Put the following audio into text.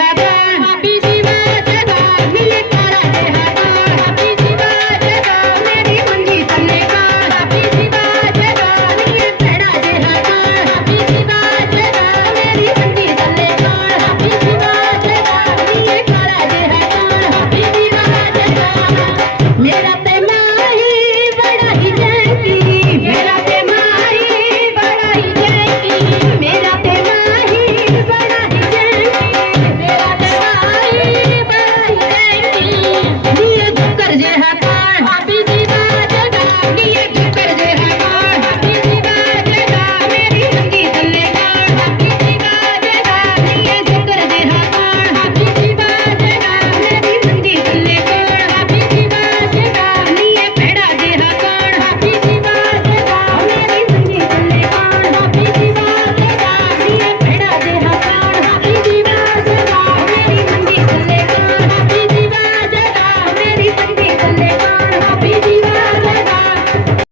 Megatron!